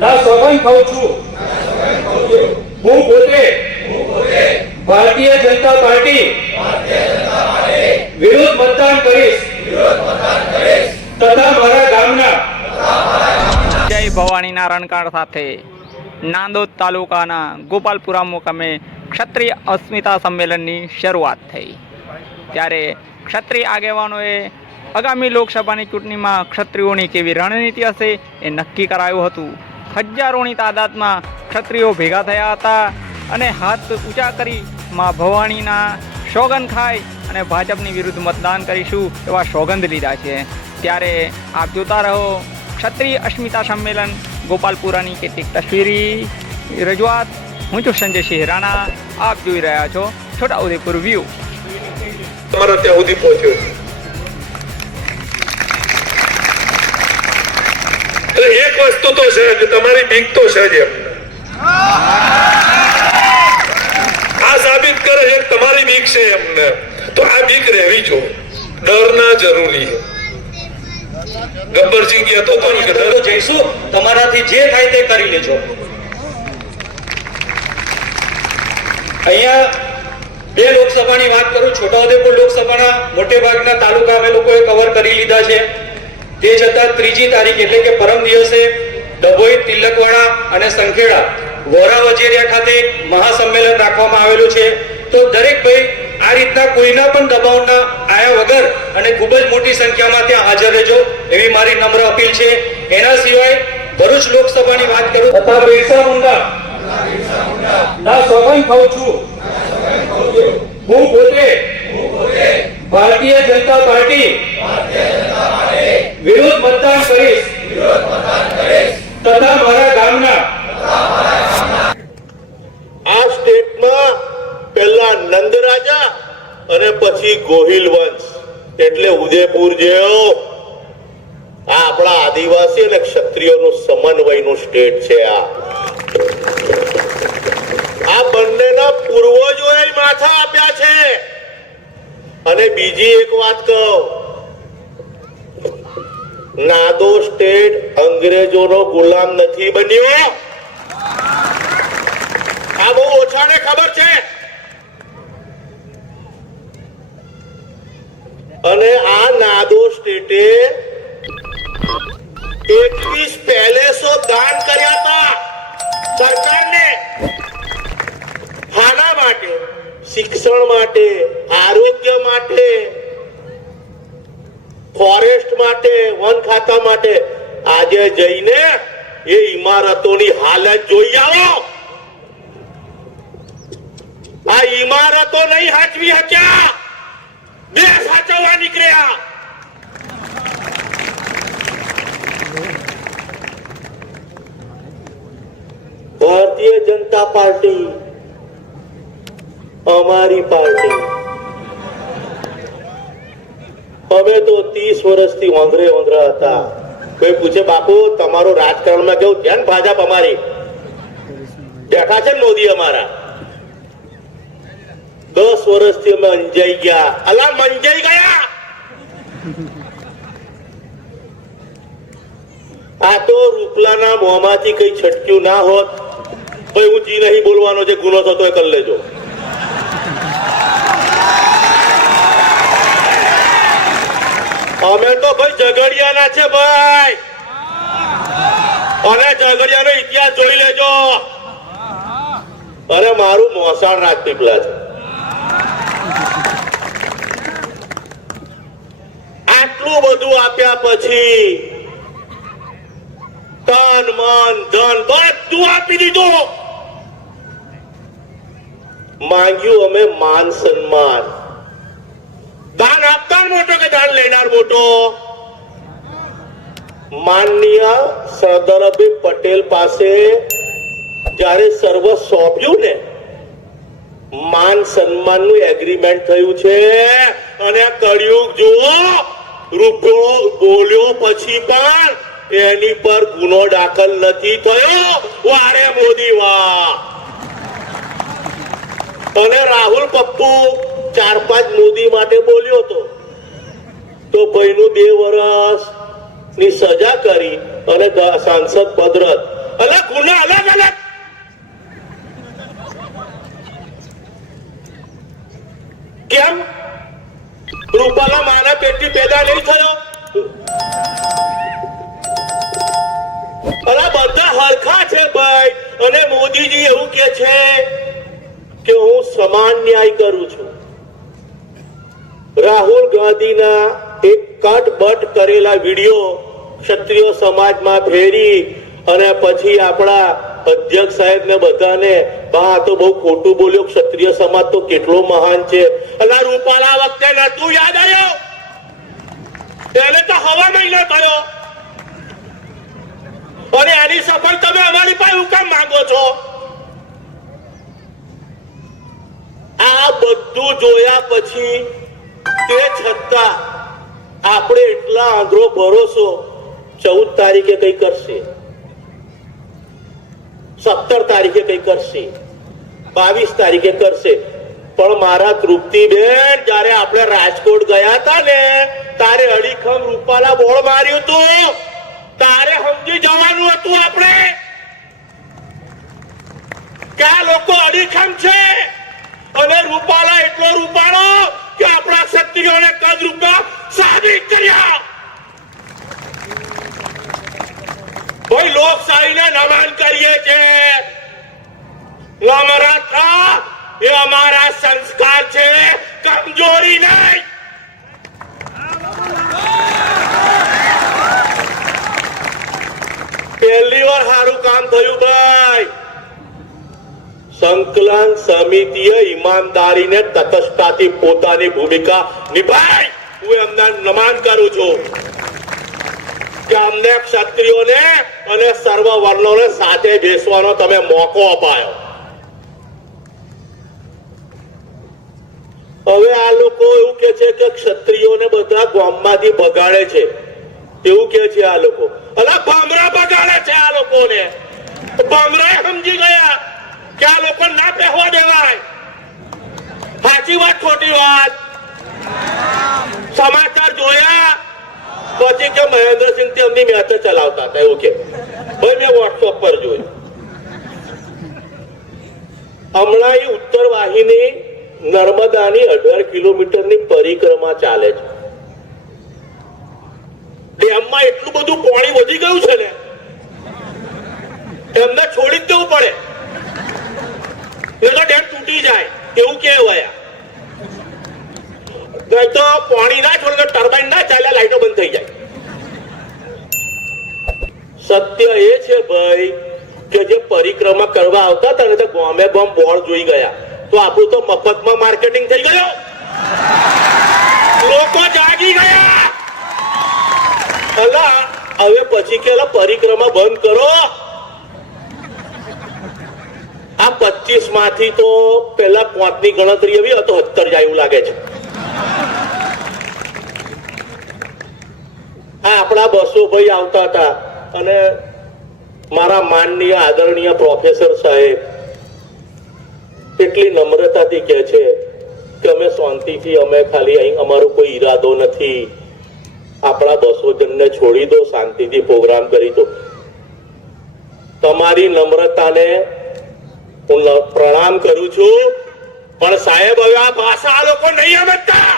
ના સોગંદ ખાઉં છું. હું પોતે ભારતીય જનતા પાર્ટી વિરુદ્ધ મતદાન કરીશ તથા મારા ગામના જય ભવાનીના રણકાર સાથે નાંદોદ તાલુકાના ગોપાલપુરા મુકામે ક્ષત્રિય અસ્મિતા સંમેલનની શરૂઆત થઈ. ત્યારે ક્ષત્રિય આગેવાનોએ આગામી લોકસભાની ચૂંટણીમાં ક્ષત્રિયોની કેવી રણનીતિ હશે એ નક્કી કરાયું હતું. હજારોની તાદાદમાં ક્ષત્રિયો ભેગા થયા હતા અને હાથ ઊંચા કરી મા ભવાનીના સોગંદ ખાઈ અને ભાજપની વિરુદ્ધ મતદાન કરીશું એવા સોગંદ લીધા છે. ત્યારે આપ જોતા રહો ક્ષત્રિય અસ્મિતા સંમેલન ગોપાલપુરાની કેટલીક તસવીરી. રજૂઆત, હું છું સંજય સિંહ રાણા, આપ જોઈ રહ્યા છો છોટાઉદેપુર વ્યૂ તમારા ત્યાં સુધી પહોંચ્યો એટલે એક વસ્તુ તો છે કે તમારી બીક તો છે જ એમ આ સાબિત કરે છે તમારી બીક છે એમને. તો આ બીક રહેવી જો ડર ના જરૂરી ગબ્બરસિંહ કહેતો હતો ને ડર જઈશું, તમારાથી જે થાય તે કરી લેજો. અહીંયા બે લોકસભાની વાત કરું, છોટાઉદેપુર લોકસભાના મોટે ભાગના તાલુકા અમે લોકોએ કવર કરી લીધા છે. તે છતાં ત્રીજી તારીખ એટલે કે પરમ દિવસે ડભોઈ, તિલકવાડા અને સંખેડા, વોરા વજેરિયા ખાતે મહાસંમેલન રાખવામાં આવેલું છે. તો દરેક ભાઈ આ રીતના કોઈના પણ દબાવના આયા વગર અને ખૂબ જ મોટી સંખ્યામાં ત્યાં હાજર રહેજો એવી મારી નમ્ર અપીલ છે. એના સિવાય ભરૂચ લોકસભાની વાત કરું. તથા બિરસા મુંડા. ના સોગંદ ખાઉં છું. હું પોતે ભારતીય જનતા પાર્ટી વિરુદ્ધ મતદાન કરીશ. તથા મારા ગામના. આ સ્ટેટમાં પહેલા નંદરાજા અને પછી ગોહિલ વંશ એટલે ઉદયપુર જેવો આ આપણા આદિવાસી અને ક્ષત્રિયોનું સમન્વયનું સ્ટેટ છે આ. આ બંનેના પૂર્વજોએ માથા આપ્યા છે. અને બીજી એક વાત કહું. નાદો સ્ટેટ અંગ્રેજોનો ગુલામ નથી બન્યો. આ બહુ ઓછાને ખબર છે. અને આ નાદો સ્ટેટે એકવીસ પેલેસો દાન કર્યા હતા સરકારને. ખાના માટે, શિક્ષણ માટે, આરોગ્ય માટે ફોરેસ્ટ માટે, વન ખાતા માટે. આજે જઈને એ ઇમારતોની હાલત જોઈ આવો. આ ઇમારતો નહીં હાચવી હક્યા. દેશ હાચવવા નીકળ્યા. ભારતીય જનતા પાર્ટી, અમારી પાર્ટી. અમે તો ત્રીસ વર્ષથી ઓંધરે ઓંધરા હતા. કોઈ પૂછે, બાપુ, તમારું રાજકારણમાં કેવું ધ્યાન ભાજપ અમારી? બેઠા છે મોદી અમારા. દસ વર્ષથી અમે અંજાઈ ગયા. અલા મંજાઈ ગયા! આ તો રૂપલાના મોંમાંથી કઈ છટક્યું ના હોત. ભાઈ, હું જી નહીં બોલવાનો જે ગુનો થતો એ કરી લેજો. અમે તો ભાઈ ઝઘડિયાના છે ભાઈ. અને ઝઘડિયાનો ઇતિહાસ જોઈ લેજો. અરે મારું મોસાણ રાજપીપલા છે. આટલું બધું આપ્યા પછી તન, મન, ધન બધું આપી દીધું. માંગ્યું અમે માન સન્માન. દાન આપનાર મોટો કે દાન લેનાર મોટો? માનનીય સરદારભાઈ પટેલ પાસે જ્યારે સર્વ સોંપ્યું ને માન સન્માનનું એગ્રીમેન્ટ થયું છે, અને આ કળિયુગ જુઓ રૂપિયો બોલ્યો પછી પણ એની પર ગુનો દાખલ નથી થયો. વારે મોદી વાહ અને રાહુલ પપ્પુ ચાર પાંચ મોદી માટે બોલ્યો હતો. તો ભાઈનું બે વર્ષની સજા કરી અને સાંસદ પદ અલગ ગુના અલગ અલગ કેમ? રૂપાલા માના પેટથી પેદા નહીં થયો? અલા, બધા હરખા છે ભાઈ. અને મોદીજી એવું કે છે કે હું સમાન ન્યાય કરું છું. રાહુલ એક કટ બટ કરેલા વીડિયો ક્ષત્રિય સમાજમાં ફેરી અને પછી આપણા અધ્યક્ષ સાહેબ ને બધાને, બા તો બહુ ખોટું બોલ્યો, ક્ષત્રિય સમાજ તો કેટલો મહાન છે. અને રૂપાલા વખતે નતું યાદ આવ્યો. એને તો હવા મહિને થયો. અને એની સફળ તમે અમારી પાસે હું કામ માંગો છો? આ બધું જોયા પછી તે છતાં આપણે એટલા આંધળો ભરોસો ચૌદ તારીખે કઈ કરશે? સત્તર તારીખે કઈ કરશે? બાવીસ તારીખે કરશે? પણ મારા તૃપ્તિબેન, જયારે આપણે રાજકોટ ગયા હતા ને, તારે અડીખમ રૂપાલા બોળ માર્યું હતું તારે સમજી જવાનું હતું આપણે. ક્યાં લોકો અડીખમ છે? અને રૂપાલા એટલો રૂપાળો આપણા શક્તિઓને કદરૂપા સાબિત કર્યા. ભાઈ લોકશાહીને નમન કરીએ છે. નમ્રતા એ અમારા સંસ્કાર છે. કમજોરી નહીં. પહેલી વાર સારું કામ થયું, ભાઈ. સંકલન સમિતિએ ઈમાનદારીને તટસ્થતાથી પોતાની ભૂમિકા નિભાય હું એમને નમન કરું છું કે ક્ષત્રિયોને અને સર્વ વર્ણોને સાથે બેસવાનો તમે મોકો અપાયો. હવે આ લોકો એવું કે છે કે ક્ષત્રિયોને બધા ગામમાંથી બગાડે છે. એવું કે છે આ લોકો. અલા ભામરા બગાડે છે આ લોકોને. ભામરા સમજી ગયા. કે આ લોકો ના પહેવા દેવાય. સાચી વાત, ખોટી વાત. સમાચાર જોયા, પછી કે મહેન્દ્રસિંહ તેમની મેચ ચલાવતા હતા, એવું કે. ભાઈ, મેં વોટ્સઅપ પર જોયું. હમણાં એ ઉત્તર વાહિની નર્મદાની અઢાર કિલોમીટરની પરિક્રમા ચાલે છે. ડેમમાં એટલું બધું પાણી વધી ગયું છે ને, એમને છોડી જ દેવું પડે. તો ડેમ તૂટી જાય, એવું કહેવાય. તો પાણી ના છોડે, ટર્બાઇન ના ચાલ્યા લાઈટો બંધ થઈ જાય. સત્ય એ છે ભાઈ, કે જે પરિક્રમા કરવા આવતા હતા ને તો ગોમે ગોમ બોર્ડ જોઈ ગયા. તો આપણું તો મફતમાં માર્કેટિંગ થઈ ગયો. લોકો જાગી ગયા. અલા, હવે પછી કે પરિક્રમા બંધ કરો. પચીસમાંથી તો પેલા પાંચની ગણતરી એવી હતો સત્તર જાય એવું લાગે છે. આ આપણા બસો ભાઈ આવતા હતા અને મારા માનનીય આદરણીય પ્રોફેસર સાહેબ એટલી નમ્રતાથી કહે છે કે અમે શાંતિથી, અમે ખાલી અહીં અમારો કોઈ ઈરાદો નથી. આપણા બસો જણને છોડી દો, શાંતિથી પ્રોગ્રામ કરી દો. તમારી નમ્રતાને હું પ્રણામ કરું છું. પણ સાહેબ હવે આ ભાષા લોકો નહીં સમજતા.